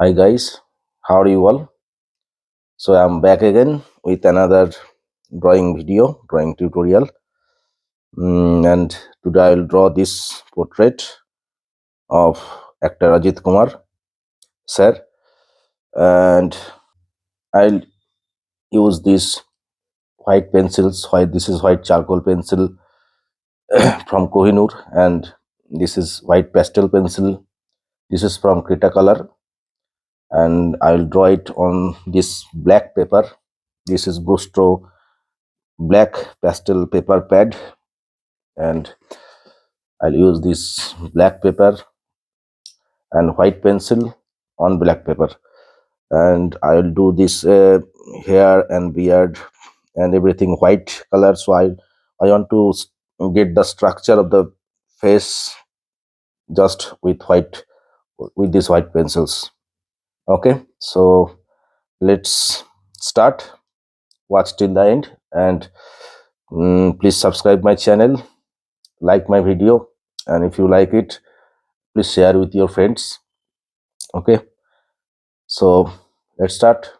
Hi guys, how are you all? So I'm back again with another drawing tutorial. And today I'll draw this portrait of actor Ajit Kumar sir, and I'll use these white pencils. This is white charcoal pencil from Kohinoor, and this is white pastel pencil. This is from Krita Color, and I'll draw it on this black paper. This is Brustro black pastel paper pad, and I'll use this black paper and white pencil on black paper, and I'll do this hair and beard and everything white color. So I want to get the structure of the face just with these white pencils. Okay, so let's start. Watch till the end, and please subscribe my channel, like my video, and if you like it, please share with your friends. Okay, so let's start.